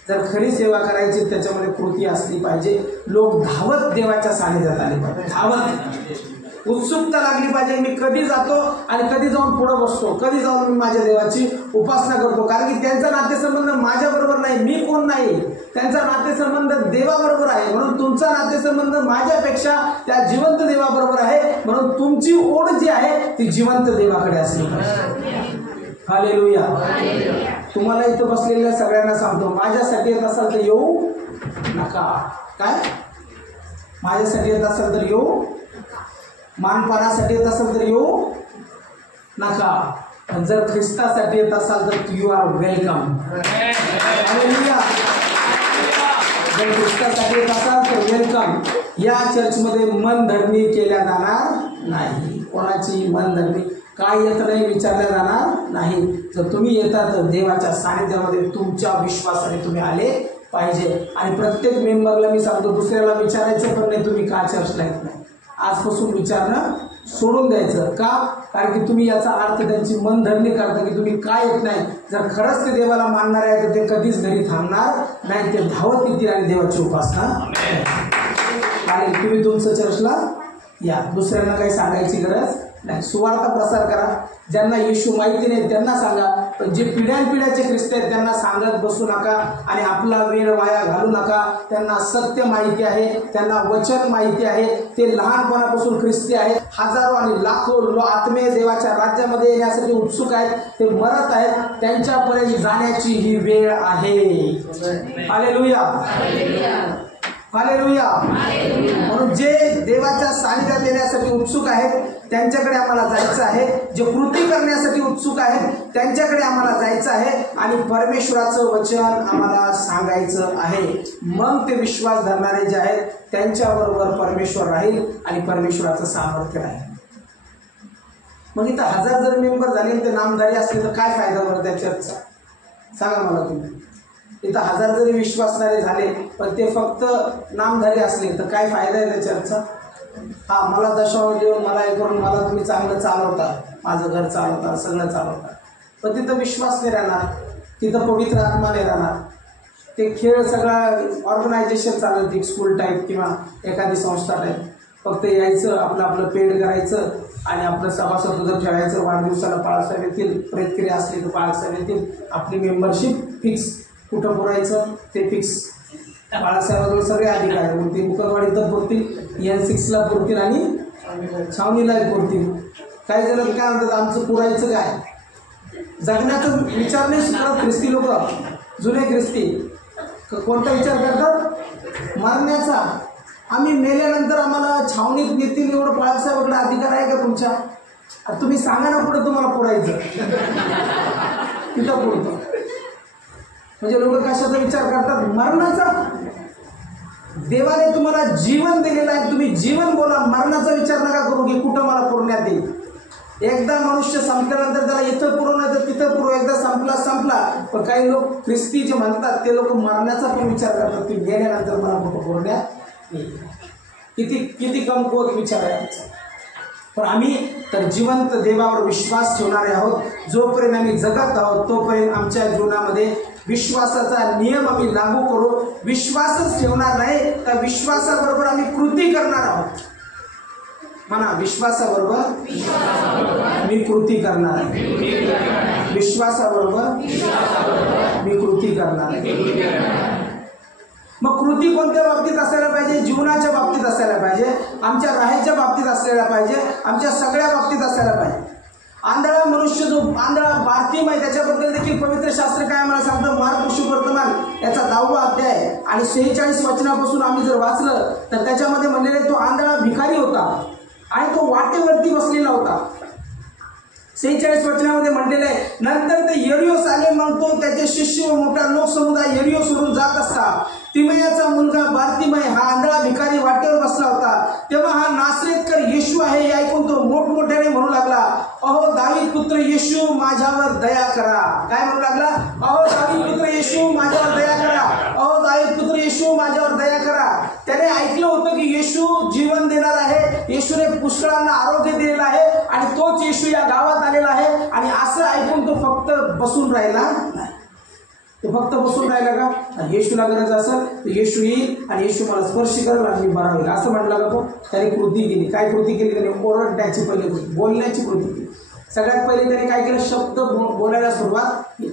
जर खरी सेवा करायची त्याच्यामध्ये कृती असली पाहिजे. लोक धावत देवाच्या सानिध्यात आले पाहिजे, धावत उत्सुकता लागली पाहिजे. मी कधी जातो आणि कधी जाऊन पुढे बसतो, कधी जाऊन मी माझ्या देवाची उपासना करतो. कारण की त्यांचा नातेसंबंध माझ्या बरोबर नाही, मी कोण नाही, त्यांचा नातेसंबंध देवाबरोबर आहे. म्हणून तुमचा नातेसंबंध माझ्यापेक्षा त्या जिवंत देवाबरोबर आहे. म्हणून तुमची ओढ जी आहे ती जिवंत देवाकडे असली पाहिजे. हालेलुया. तुम्हाला इथं बसलेल्या सगळ्यांना सांगतो, माझ्यासाठी येत असाल तर येऊ नका. काय माझ्यासाठी येत असाल तर येऊ, मानपानासाठी येत असाल तर येऊ नका. पण जर ख्रिस्तासाठी येत असाल तर यू आर वेलकम. हालेलुया. जर ख्रिस्तासाठी येत असाल तर वेलकम. या चर्चमध्ये मनधरणी केल्या जाणार नाही. कोणाची मनधरणी काय येत नाही विचारल्या जाणार नाही. जर तुम्ही येता तर देवाच्या सानिध्यामध्ये तुमच्या विश्वासाने तुम्ही आले पाहिजे. आणि प्रत्येक मेंबरला मी सांगतो, दुसऱ्याला विचारायचं पण नाही तुम्ही का चर्चला येत नाही. आजपासून विचारणं सोडून द्यायचं. का? कारण की तुम्ही याचा अर्थ त्यांची मनधरणी करता की तुम्ही काय येत नाही. जर खरंच ते देवाला मानणार आहे तर ते कधीच घरी थांबणार नाही, ते धावत येतील आणि देवाची उपासना. आणि तुम्ही तुमचं चर्चला या, दुसऱ्यांना काही सांगायची गरज नाही. सुवार्ता प्रसार करा. ज्यांना येशू माहिती नाही त्यांना सांगा. पण जे पिढ्यानपिढ्याचे ख्रिस्ती आहेत त्यांना सांगत बसू नका आणि आपला वेळ वाया घालू नका. त्यांना सत्य माहिती आहे, त्यांना वचन माहिती आहे, ते लहानपणापासून ख्रिस्ती आहेत. हजारो आणि लाखो आत्मे देवाच्या राज्यामध्ये येण्यासाठी उत्सुक आहेत, ते मरत आहेत. त्यांच्यापर्यंत जाण्याची ही वेळ आहे. हालेलुया. हालेलुया. म्हणून जे देवाच्या सानिध्यात येण्यासाठी उत्सुक आहेत त्यांच्याकडे आम्हाला जायचं आहे. जे कृती करण्यासाठी उत्सुक आहेत त्यांच्याकडे आम्हाला जायचं आहे आणि परमेश्वराचं वचन आम्हाला सांगायचं आहे. मग ते विश्वास धरणारे जे आहेत त्यांच्याबरोबर परमेश्वर राहील आणि परमेश्वराचं सामर्थ्य राहील. मग इथं 1000 जर मेंबर झाले ते नामधारी असले तर काय फायदा बरं त्या चर्चचा? सांगा मला तुम्ही. इथं 1000 जरी विश्वासणारे झाले पण ते फक्त नामधारी असले तर काय फायदा आहे त्या चर्चचा? हा, मला दशांश देऊन मला हे करून मला तुम्ही चांगलं चालवता, माझं घर चालवता, सगळं चालवता, पण तिथं विश्वास नाही राहणार, तिथं पवित्र आत्मा नाही राहणार. ते खेळ सगळं ऑर्गनायझेशन चालत, एक स्कूल टाईप किंवा एखादी संस्था टाईप. फक्त यायचं, आपलं पेड करायचं आणि आपलं सभासद जर ठेवायचं. वाढदिवसाला बाळासाहेब येतील, प्रेतक्रिया असली तर बाळासाहेब येतील. आपली मेंबरशिप फिक्स. कुठं पुरायचं ते फिक्स. बाळासाहेबांवर सगळे अधिकार पुरतील. मुकलवाडीत पुरतील, N6ला पुरतील आणि छावणीला पुरतील. काही जण काय म्हणतात आमचं पुरायचं काय? जगण्याचा विचार नाही करत ख्रिस्ती लोक. जुने ख्रिस्ती कोणता विचार करतात? मरण्याचा. आम्ही मेल्यानंतर आम्हाला छावणीत नेतील एवढं बाळासाहेबांकडे अधिकार आहे का तुमच्या? तुम्ही सांगा ना पुढे तुम्हाला पुरायचं तिथं पुरतं. म्हणजे लोक कशाचा विचार करतात? मरणाचा. देवाने तुम्हाला जीवन दिलेलं आहे, तुम्ही जीवन बोला, मरणाचा विचार नका करू की कुठं मला पुरण्यात येईल. एकदा मनुष्य संपल्यानंतर त्याला इथं पुरवणं तर तिथं पुरव. एकदा संपला. पण काही लोक ख्रिस्ती जे म्हणतात ते लोक मरण्याचा पण विचार करतात की गेल्यानंतर मला कुठं पुरण्यात येईल. किती कमकुवत विचार आहे आमचा. पण आम्ही तर जिवंत देवावर विश्वास ठेवणारे आहोत. जोपर्यंत आम्ही जगत आहोत तोपर्यंत आमच्या जीवनामध्ये विश्वासाचा नियम आम्ही लागू करू. विश्वासच ठेवणार नाही तर विश्वासाबरोबर आम्ही कृती करणार आहोत. म्हणा, विश्वासाबरोबर मी कृती करणार आहे. विश्वासाबरोबर मी कृती करणार आहे. मग कृती कोणत्या बाबतीत असायला पाहिजे? जीवनाच्या बाबतीत असायला पाहिजे, आमच्या राहायच्या बाबतीत असलेला पाहिजे, आमच्या सगळ्या बाबतीत असायला पाहिजे. आंधळा मनुष्य जो आंधळा बारतीमय, त्याच्याबद्दल देखील पवित्र शास्त्र काय आम्हाला सांगतं? मार्क शुभवर्तमान याचा 10वा अध्याय आणि 46 वचनापासून आम्ही जर वाचलं तर त्याच्यामध्ये म्हणलेले तो आंधळा भिकारी होता आणि तो वाटेवरती बसलेला होता. 46 वचनामध्ये म्हटलेलं आहे, नंतर ते यरियोस आले. मग तो त्याचे शिष्य व मोठा लोकसमुदाय यरियो सोडून जात असता. तिमयाचा मुलगा बारतिमय हा आंधळा भिकारी वाटेवर बसला होता. तेव्हा हा नासरेतकर येशू आहे हे ऐकून तो मोठमोठ्याने म्हणू लागला, अहो दावीद पुत्र येशू माझ्यावर दया करा. काय म्हणू लागला? अहो दावीद पुत्र येशू माझ्यावर दया करा, अहो दावीद पुत्र येशू माझ्यावर दया करा. त्याने ऐकलं होतं की येशू जीवन देणार आहे, येशूने पुष्कळांना आरोग्य दिलेलं आहे आणि तोच येशू या गावात आलेला आहे. आणि असं ऐकून तो फक्त बसून राहिला नाही. तो फक्त बसून राहिला का? येशूला गरज असेल तर येशू येईल आणि येशू मला स्पर्श करेल आणि मी बरा होईल असं म्हटलं का? तो त्याने कृती केली. काय कृती केली? त्याने ओरडण्याची पहिली कृती, बोलण्याची कृती केली. सगळ्यात पहिले त्याने काय केलं? शब्द बोलायला सुरुवात केली.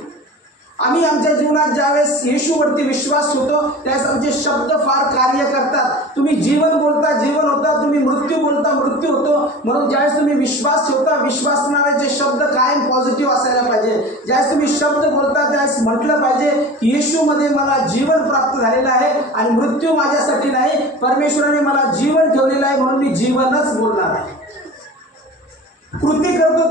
आम्ही आमच्या जीवनात ज्यावेळेस येशूवरती विश्वास ठेवतो त्यावेळेस आमचे शब्द फार कार्य करतात. तुम्ही जीवन बोलता जीवन होता, तुम्ही मृत्यू बोलता मृत्यू होतो. म्हणून ज्यावेळेस तुम्ही विश्वास ठेवता विश्वासणारे शब्द कायम पॉझिटिव्ह असायला पाहिजे. ज्यावेळेस तुम्ही शब्द बोलता त्यावेळेस म्हटलं पाहिजे की येशूमध्ये मला जीवन प्राप्त झालेलं आहे आणि मृत्यू माझ्यासाठी नाही, परमेश्वराने मला जीवन ठेवलेलं आहे म्हणून मी जीवनच बोलणार आहे. कृती करतो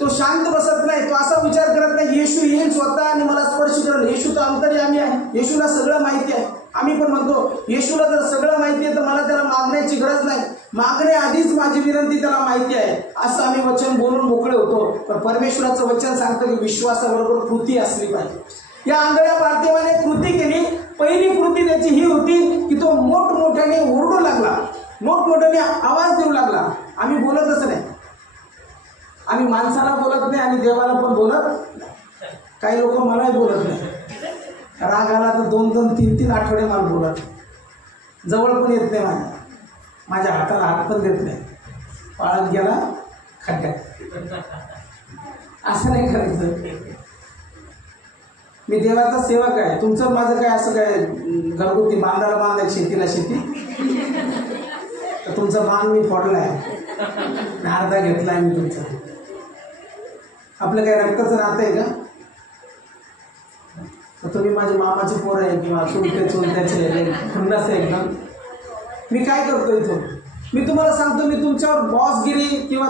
तो शांत बसत नाही. तो असा विचार करत नाही येशू येईल स्वतः आणि मला स्पर्श करेल. येशू तर अंतर्यामी आहे, येशूला सगळं माहिती आहे. आम्ही पण म्हणतो येशूला जर सगळं माहिती आहे तर मला त्याला मागण्याची गरज नाही, मागण्याआधीच माझी विनंती त्याला माहिती आहे असं आम्ही वचन बोलून मोकळे होतो. पण परमेश्वराचं वचन सांगतं की विश्वासाबरोबर कृती असली पाहिजे. या आंधळ्या बारतिमाने कृती केली. पहिली कृती त्याची ही होती की तो मोठमोठ्याने ओरडू लागला, मोठमोठ्याने आवाज देऊ लागला. आम्ही बोलतच नाही, आम्ही माणसाला बोलत नाही आणि देवाला पण बोलत नाही. काही लोक मलाही बोलत नाही. राग आला तर 2-2, 3-3 आठवडे मला बोलत, जवळ पण येत नाही, माझ्या हाताला हात पण देत नाही. पाळत गेला खड्ड्यात. असं नाही करायचं. मी देवाचा सेवक आहे. तुमचं माझं काय असं काय घरगुती बांधाला बांधायची शेतीला शेती, तर तुमचा बांध मी फोडलाय, अर्धा घेतलाय मी तुमचा. आपलं काय रक्ताचं नातं आहे का? तर तुम्ही माझे मामाचे पोर आहे किंवा चुलत्याचे खंडास आहे एकदम. मी काय करतो इथून? मी तुम्हाला सांगतो, मी तुमच्यावर बॉसगिरी किंवा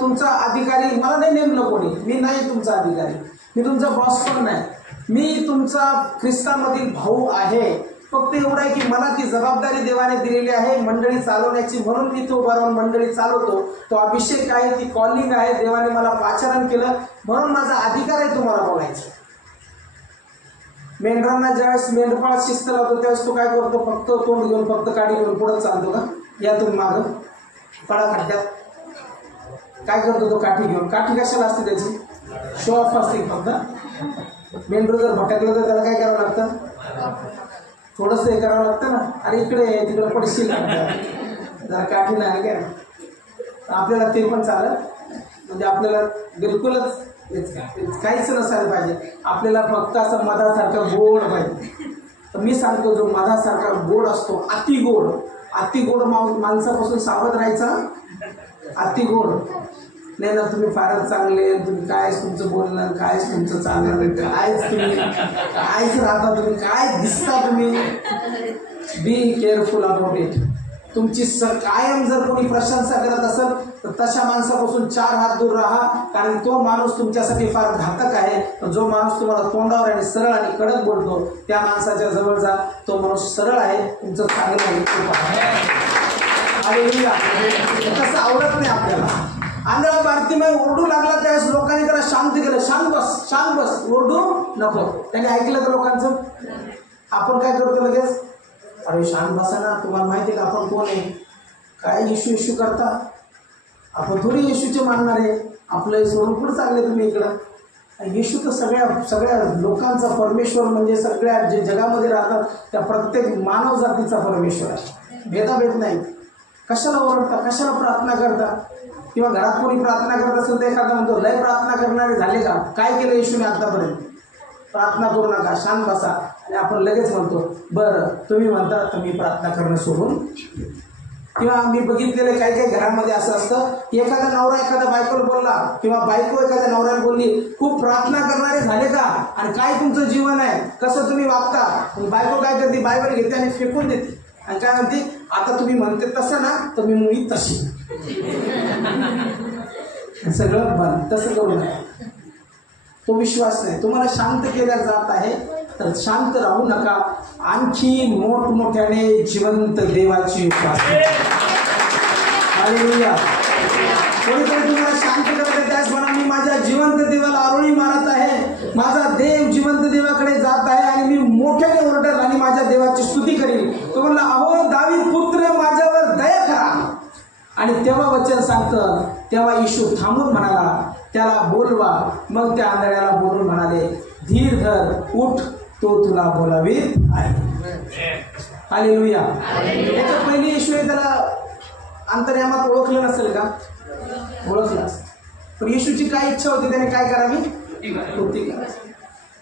तुमचा अधिकारी मला नाही नेमलं कोणी. मी नाही तुमचा अधिकारी, मी तुमचा बॉस पण नाही. मी तुमचा ख्रिस्तामधील भाऊ आहे. फक्त एवढं आहे की मला ती जबाबदारी देवाने दिलेली आहे मंडळी चालवण्याची, म्हणून मी तो बरोबर मंडळी चालवतो. तो अभिषेक आहे, ती कॉलिंग आहे, देवाने मला पाचारण केलं म्हणून माझा अधिकार आहे तुम्हाला बोलायचं. मेंढरांना ज्यावेळेस मेंढपाळ शिस्त लावतो त्यावेळेस तो काय करतो? फक्त तोंड घेऊन फक्त काठी घेऊन पुढं चालतो का? या तुम्ही मागं पळा खड्ड्यात. काय करतो तो? काठी घेऊन. काठी कशाला असते? त्याची शो ऑफ असते फक्त. मेंढरू जर भटकलं तर त्याला काय करावं लागतं? थोडंसं हे करावं लागतं ना. अरे इकडे तिकडे पडशील जरा काठी नाही काय, आपल्याला ते पण चालत म्हणजे आपल्याला बिलकुलच काहीच नसायला पाहिजे. आपल्याला फक्त असं मधासारखा गोड पाहिजे. तर मी सांगतो जो मधासारखा गोड असतो, अति गोड माणसापासून सावध राहायचा. अति गोड नाही ना, तुम्ही फारच चांगले, तुम्ही कायच तुमचं बोलणं, कायच तुमचं चालणं, कायच राहता तुम्ही, काय दिसता तुम्ही. Be careful about it. तुमची कायम जर कोणी प्रशंसा करत असेल तर तशा माणसापासून 4 हात दूर राहा, कारण तो माणूस तुमच्यासाठी फार घातक आहे. जो माणूस तुम्हाला तोंडावर आणि सरळ आणि कडक बोलतो त्या माणसाच्या जवळ जा. तो माणूस सरळ आहे, तुमचं चांगलं आहे. तसं आवडत नाही आपल्याला. आंधळा बारतिमाई ओरडू लागला त्यावेळेस लोकांनी त्याला शांत केलं. शांत बस, ओरडू नको. त्याने ऐकलं तर लोकांचं. आपण काय करतो लगेच? अरे शांत बसा ना, तुम्हाला माहिती आहे का आपण कोण आहे? काय इश्यू करता? आपण थोडी येशूचे मानणार आहे. आपलं सोडून कुठं चालले तुम्ही इकडं? येशू तर सगळ्या लोकांचा परमेश्वर, म्हणजे सगळ्या जे जगामध्ये राहतात त्या प्रत्येक मानव जातीचा परमेश्वर आहे. भेदाभेद नाही. कशाला ओरडता? कशाला प्रार्थना करता? किंवा घरात कोणी प्रार्थना करत असेल तर एखादा म्हणतो लय प्रार्थना करणारे झाले का? काय केलं येशूने आतापर्यंत? प्रार्थना करू नका, शांत बसा. आणि आपण लगेच म्हणतो बरं तुम्ही म्हणता तर मी प्रार्थना करणं सोडून. किंवा मी बघितलेलं काही घरामध्ये असं असतं की एखादा नवरा एखाद्या बायकोला बोलला किंवा बायको एखाद्या नवऱ्याला बोलली, खूप प्रार्थना करणारे झाले का? आणि काय तुमचं जीवन आहे, कसं तुम्ही वागता? बायको काय करते? बायबल घेते आणि फेकून देते आणि काय म्हणते? आता तुम्ही म्हणते तसं ना तर मी मुळी तशी. सगळं बंद. तसं करू नका. तो विश्वास नाही. तुम्हाला शांत केल्या जात आहे तर शांत राहू नका. आणखी मोठमोठ्याने जिवंत देवाची उपासना. हालेलुया. कोणीतरी तुम्हाला शांत करत त्यास म्हणा, मी माझ्या जिवंत देवाला आरोळी मारत आहे, माझा देव जिवंत देवाकडे जात आहे आणि मी मोठ्याने ओरडेल आणि माझ्या देवाची स्तुती करील. तो म्हणला, अहो दावीद पुत्र, माझ्यावर दया करा. आणि तेव्हा वचन सांगतं, तेव्हा येशू थांबून म्हणाला, त्याला बोलवा. मग त्या आंधळ्याला बोलून म्हणाले, धीर धर, उठ, तो तुला बोलावीत आहे. हालेलुया. याच्या पहिले येशूने त्याला अंतर्यामात ओळखलं नसेल का? ओळखलं. पण येशूची काय इच्छा होती, त्याने काय करावी? कृती करावी.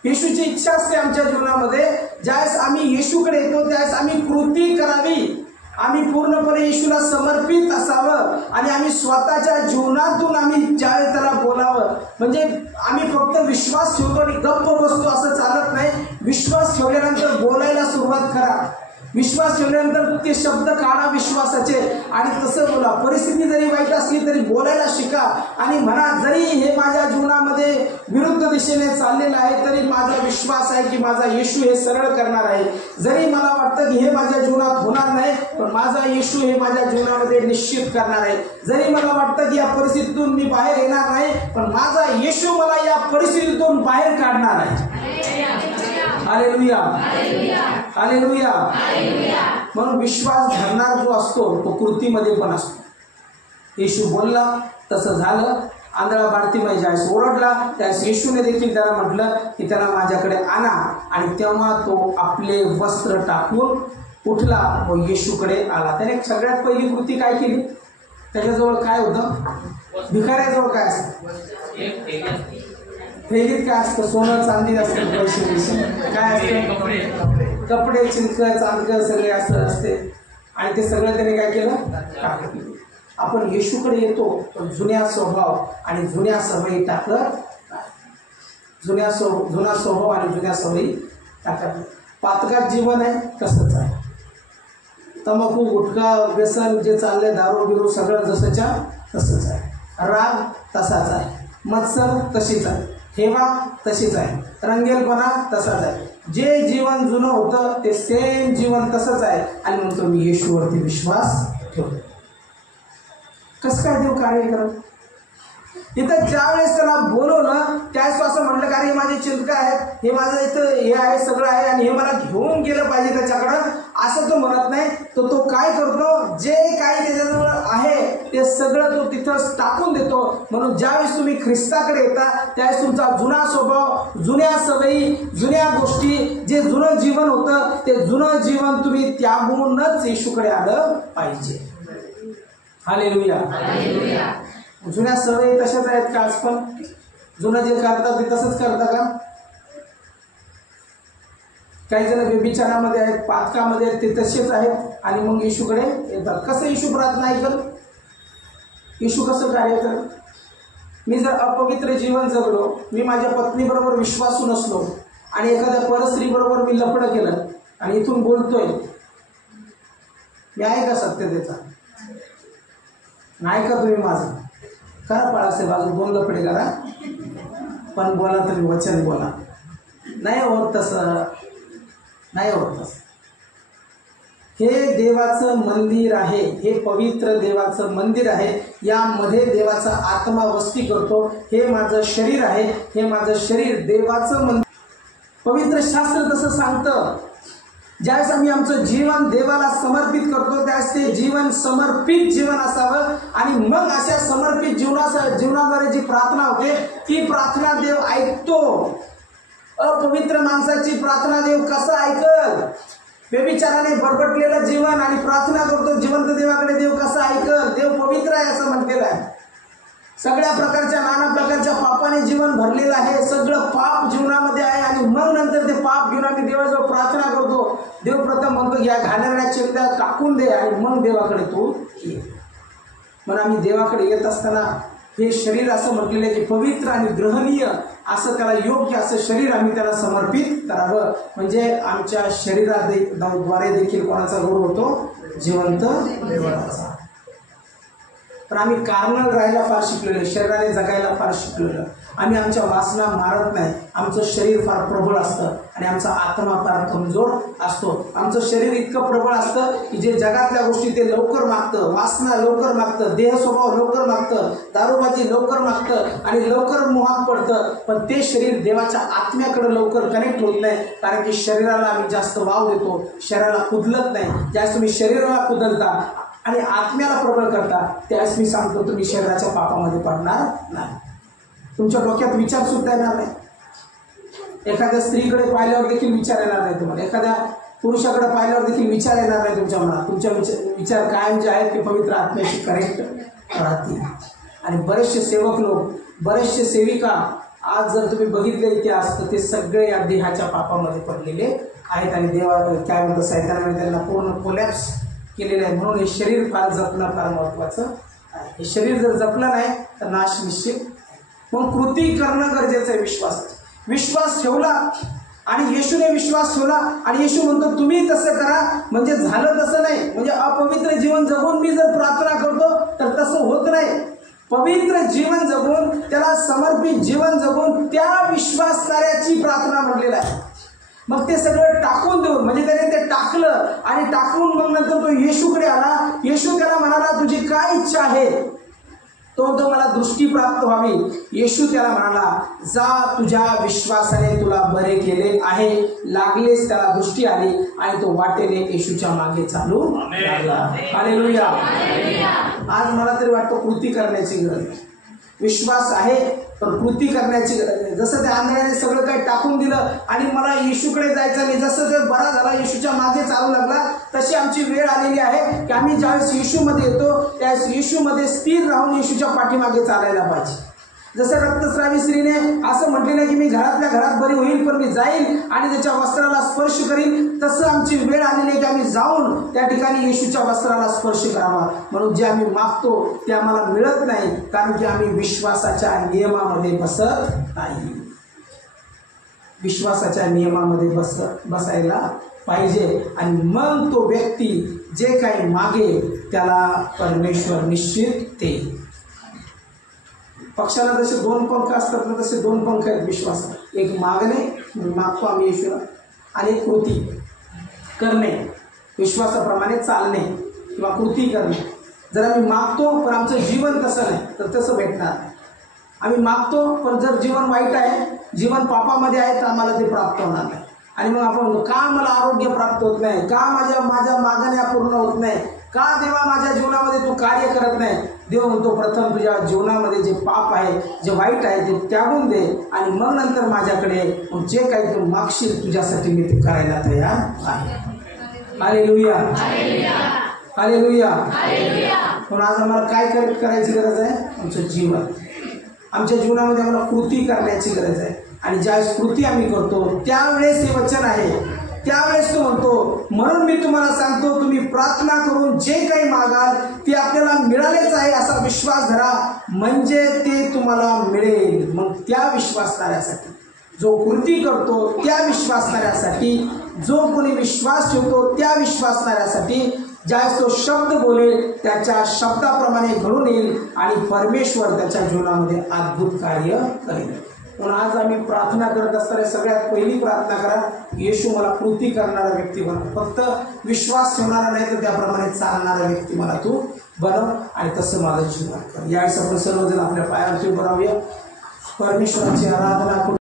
येशूची इच्छा असते आमच्या जीवनामध्ये, ज्यावेळेस आम्ही येशूकडे येतो त्यावेळेस आम्ही कृती करावी. आम्ही पूर्णपणे येशूला समर्पित असावं आणि आम्ही स्वतःच्या जीवनातून आम्ही ज्यावेळेस त्याला बोलावं. म्हणजे आम्ही फक्त विश्वास ठेवतो आणि गप्प बसतो असं चालत नाही. विश्वास ठेवल्यानंतर बोलायला सुरुवात करा. विश्वास ठेवल्यानंतर ते शब्द काढा विश्वासाचे आणि तसं बोला. परिस्थिती जरी वाईट असली तरी बोलायला शिका आणि म्हणा, जरी हे माझ्या जीवनामध्ये विरुद्ध दिशेने चाललेलं आहे तरी माझा विश्वास आहे की माझा येशू हे सरळ करणार आहे. जरी मला वाटतं की हे माझ्या जीवनात होणार नाही, पण माझा येशू हे माझ्या जीवनामध्ये निश्चित करणार आहे. जरी मला वाटतं की या परिस्थितीतून मी बाहेर येणार नाही, पण माझा येशू मला या परिस्थितीतून बाहेर काढणार आहे. हालेलुया. हालेलुया. म्हणून विश्वास धरणार जो असतो तो कृतीमध्ये पण असतो. येशू बोलला, तसं झालं. आंधळा बारतिमाई ज्यावेळेस ओरडला त्यावेळेस येशूने देखील त्याला म्हटलं की त्याला माझ्याकडे आणा. आणि तेव्हा तो आपले वस्त्र टाकून उठला व येशूकडे आला. त्याने सगळ्यात पहिली कृती काय केली? त्याच्याजवळ काय होतं? भिकाऱ्याजवळ काय असतं? थैलीत काय असतं? सोनं चांदी असतं, पैसे काय असतं? कपडे, चिंकं, चांदकं सगळे असं असते. आणि ते सगळं त्याने काय केलं? टाकलं. आपण येशूकडे येतो पण जुन्या स्वभाव आणि जुन्या सवयी टाकत, जुना स्वभाव आणि जुन्या सवयी टाकत. पातकात जीवन आहे तसंच आहे. तंबाखू, गुटखा, व्यसन जे चाललंय, दारू बिरू सगळं जसंच्या तसंच आहे. राग तसाच आहे, मत्सर तशीच आहे, हेवा तशीच आहे, रंगेलपणा तसाच आहे. जे जीवन जुनं होतं ते सेम जीवन तसंच आहे. आणि म्हणतो मी येशूवरती विश्वास ठेवतो. कसं काय देव कार्य करत? इथं ज्या वेळेस त्याला बोलवलं त्यावेळेस असं म्हटलं का हे माझे चिंतक आहेत, हे माझं इथं हे आहे, सगळं आहे आणि हे मला घेऊन गेलं पाहिजे त्याच्याकडं, असं तो म्हणत नाही. तो काय करतो? जे काही त्याच्याजवळ आहे ते सगळं तो तिथं टाकून देतो. म्हणून ज्यावेळेस तुम्ही ख्रिस्ताकडे येता त्यावेळेस तुमचा जुना स्वभाव, जुन्या सवयी, जुन्या गोष्टी, जे जुनं जीवन होतं ते जुनं जीवन तुम्ही त्यागूनच येशूकडे आलं पाहिजे. हालेलुया. जुन्या सवयी तशाच आहेत का? आज पण जुनं जे करतात ते तसंच करता का? काही जण व्यभिचारामध्ये आहेत, पातकामध्ये आहेत, ते तसेच आहेत आणि मग येशूकडे येतात. कसं येशू प्रार्थना ऐकल? येशू कसं कार्य करत? मी जर अपवित्र जीवन जगलो, मी माझ्या पत्नीबरोबर विश्वासू नसलो आणि एखाद्या परस्त्रीबरोबर मी लफडं केलं आणि इथून बोलतोय, मी आहे का सत्यतेचा? नाही का तुम्ही माझं? करा पाळासे बाजू, दोन लफडे करा पण बोला तुम्ही वचन बोला. नाही होत तसं, नाही होत तसं. हे देवाचं मंदिर आहे, हे पवित्र देवाचं मंदिर आहे. यामध्ये देवाचा आत्मा वस्ती करतो. हे माझं शरीर आहे, हे माझं शरीर देवाचं मंदिर. पवित्र शास्त्र तसं सांगतं. ज्यावेळेस आम्ही आमचं जीवन देवाला समर्पित करतो त्यावेळेस ते जीवन समर्पित जीवन असावं. आणि मग अशा समर्पित जीवनाद्वारे जी प्रार्थना होते ती प्रार्थना देव ऐकतो. अपवित्र माणसाची प्रार्थना देव कसं ऐकल? व्यभिचाराने बरबटलेलं जीवन आणि प्रार्थना करतो जिवंत देवाकडे, देव कसं ऐकल? देव पवित्र आहे असं म्हटलेलं आहे. सगळ्या प्रकारच्या नाना प्रकारच्या पापाने जीवन भरलेलं आहे, सगळं पाप जीवनामध्ये आहे. आणि मग नंतर ते पाप घेऊन आम्ही देवाजवळ प्रार्थना करतो. देव प्रथम म्हणतो या घाणेरड्या चिंता टाकून दे आणि मग देवाकडे तू ये. म्हणून आम्ही देवाकडे येत असताना हे शरीर असं म्हटलेलं आहे की पवित्र आणि ग्रहणीय असं, त्याला योग्य असं शरीर आम्ही त्याला समर्पित करावं. म्हणजे आमच्या शरीराद्वारे देखील कोणाचा गौरव होतो? जिवंत देवाचा. पण आम्ही कार्नल राहायला फार शिकलेलो, शरीराने जगायला फार शिकलेलो. आम्ही आमच्या वासना मारत नाही. आमचं शरीर फार प्रबळ असतं आणि आमचा आत्मा फार कमजोर असतो. आमचं शरीर इतकं प्रबळ असतं की जे जगातल्या गोष्टी ते लवकर मागतं, वासना लवकर मागतं, देह स्वभाव लवकर मागतं, दारूबाजी लवकर मागतं आणि लवकर मोहात पडतं. पण ते शरीर देवाच्या आत्म्याकडे लवकर कनेक्ट होत नाही, कारण की शरीराला आम्ही जास्त वाव देतो, शरीराला कुदलत नाही. ज्यावेळेस तुम्ही शरीराला कुदलता आणि आत्म्याला प्रबळ करता, त्यावेळेस मी सांगतो तुम्ही शरीराच्या पापामध्ये पडणार नाही. तुमच्या डोक्यात विचार सुद्धा येणार नाही. एखाद्या स्त्रीकडे पाहिल्यावर देखील विचार येणार नाही तुम्हाला. एखाद्या पुरुषाकडे पाहिल्यावर देखील विचार येणार नाही तुमच्या मनात. तुमच्या विचार कायम जे आहेत ते पवित्र आत्म्याशी कनेक्ट राहतील. आणि बरेचसे सेवक लोक, बरेचसे सेविका आज जर तुम्ही बघितले इतिहास, तर ते सगळे या देहाच्या पापामध्ये पडलेले आहेत. आणि देवा काय म्हणतो, सैतानाने त्यांना पूर्ण कोलॅप्स केलेलं आहे. म्हणून हे शरीर फार जपणं फार महत्त्वाचं आहे. हे शरीर जर जपलं नाही तर नाश निश्चित. मग कृती करणं गरजेचं आहे. विश्वास ठेवला आणि येशूने विश्वास ठेवला आणि येशू म्हणतो तुम्ही तसं करा. म्हणजे झालं तसं नाही, म्हणजे अपवित्र जीवन जगून मी जर प्रार्थना करतो तर तसं होत नाही. पवित्र जीवन जगून, त्याला समर्पित जीवन जगून त्या विश्वासणाऱ्याची प्रार्थना म्हटलेलं आहे. मग ते सगळं टाकून देऊन, म्हणजे त्याने ते टाकलं आणि टाकून मग नंतर तो येशूकडे आला. येशू त्याला म्हणाला तुझी काय इच्छा आहे, तो मला दृष्टी प्राप्त व्हावी. येशू त्याला म्हणाला जा, तुझ्या विश्वासाने तुला बरे केले आहे. लागलेच त्याला दृष्टी आली आणि तो वाटेने येशूच्या मागे चालू लागला. हालेलुया. आज मला तरी वाटतं कृती करण्याची गरज आहे. विश्वास आहे पण कृती करण्याची गरज आहे. जसं त्या आंधळ्याने सगळं काही टाकून दिलं आणि मला येशूकडे जायचं नाही, जसं ते बरा झाला येशूच्या मागे चालू लागला, तशी आमची वेळ आलेली आहे की आम्ही ज्यावेळेस येशूमध्ये येतो त्यावेळेस येशूमध्ये स्थिर राहून येशूच्या पाठीमागे चालायला पाहिजे. जसं रक्तस्रावी स्त्रीने असं म्हटले नाही की मी घरातल्या घरात बरी होईल, पण मी जाईल आणि त्याच्या वस्त्राला स्पर्श करीन, तसं आमची वेळ आलेली आहे की आम्ही जाऊन त्या ठिकाणी येशूच्या वस्त्राला स्पर्श करावा. म्हणून जे आम्ही मागतो ते आम्हाला मिळत नाही, कारण की आम्ही विश्वासाच्या नियमामध्ये बसत नाही. विश्वासाच्या नियमामध्ये बसायला पाहिजे आणि मग तो व्यक्ती जे काही मागे त्याला परमेश्वर निश्चित देईल. पक्षाला जसे दोन पंख असतात ना, तसे दोन पंख आहेत विश्वासाला. एक मागणे, मागतो आम्ही येशूला, आणि एक कृती करणे, विश्वासाप्रमाणे चालणे किंवा कृती करणे. जर आम्ही मागतो पण आमचं जीवन तसं नाही तर तसं भेटणार नाही. आम्ही मागतो पण जर जीवन वाईट आहे, जीवन पापामध्ये आहे, तर आम्हाला ते प्राप्त होणार नाही. आणि मग आपण म्हणतो का मला आरोग्य प्राप्त होत नाही, का माझ्या मागण्या पूर्ण होत नाही, का देवा माझ्या जीवनामध्ये तू कार्य करत नाही. देव म्हणतो प्रथम तुझ्या जीवनामध्ये जे पाप आहे, जे वाईट आहे ते त्यागून दे आणि मग नंतर माझ्याकडे मग जे काही तू मागशील तुझ्यासाठी मी ते करायला तयार आहे. हालेलुया. हालेलुया. पण आज आम्हाला काय करायची गरज आहे, आमचं जीवन. आमच्या जीवनामध्ये आम्हाला कृती करण्याची गरज आहे. आणि ज्यावेळेस कृती आम्ही करतो त्यावेळेस हे वचन आहे, त्यावेळेस तो म्हणतो म्हणून मी तुम्हाला सांगतो तुम्ही प्रार्थना करून जे काही मागाल ते आपल्याला मिळालेच आहे असा विश्वास धरा, म्हणजे ते तुम्हाला मिळेल. मग त्या विश्वासणाऱ्यासाठी, जो कृती करतो त्या विश्वासणाऱ्यासाठी, जो कोणी विश्वास ठेवतो त्या विश्वासणाऱ्यासाठी, ज्यावेळेस तो शब्द बोलेल त्याच्या शब्दाप्रमाणे घडून येईल आणि परमेश्वर त्याच्या जीवनामध्ये अद्भुत कार्य करेल. म्हणून आज आम्ही प्रार्थना करत असताना सगळ्यात पहिली प्रार्थना करा, येशू मला कृती करणारा व्यक्ती बनव. फक्त विश्वास ठेवणारा नाही तर त्याप्रमाणे चालणारा व्यक्ती मला तू बनव आणि तसं माझं जीवन कर. यावेळेस आपण सर्वजण आपल्या पायावरती उभं राहूया. परमेश्वराची आराधना करू.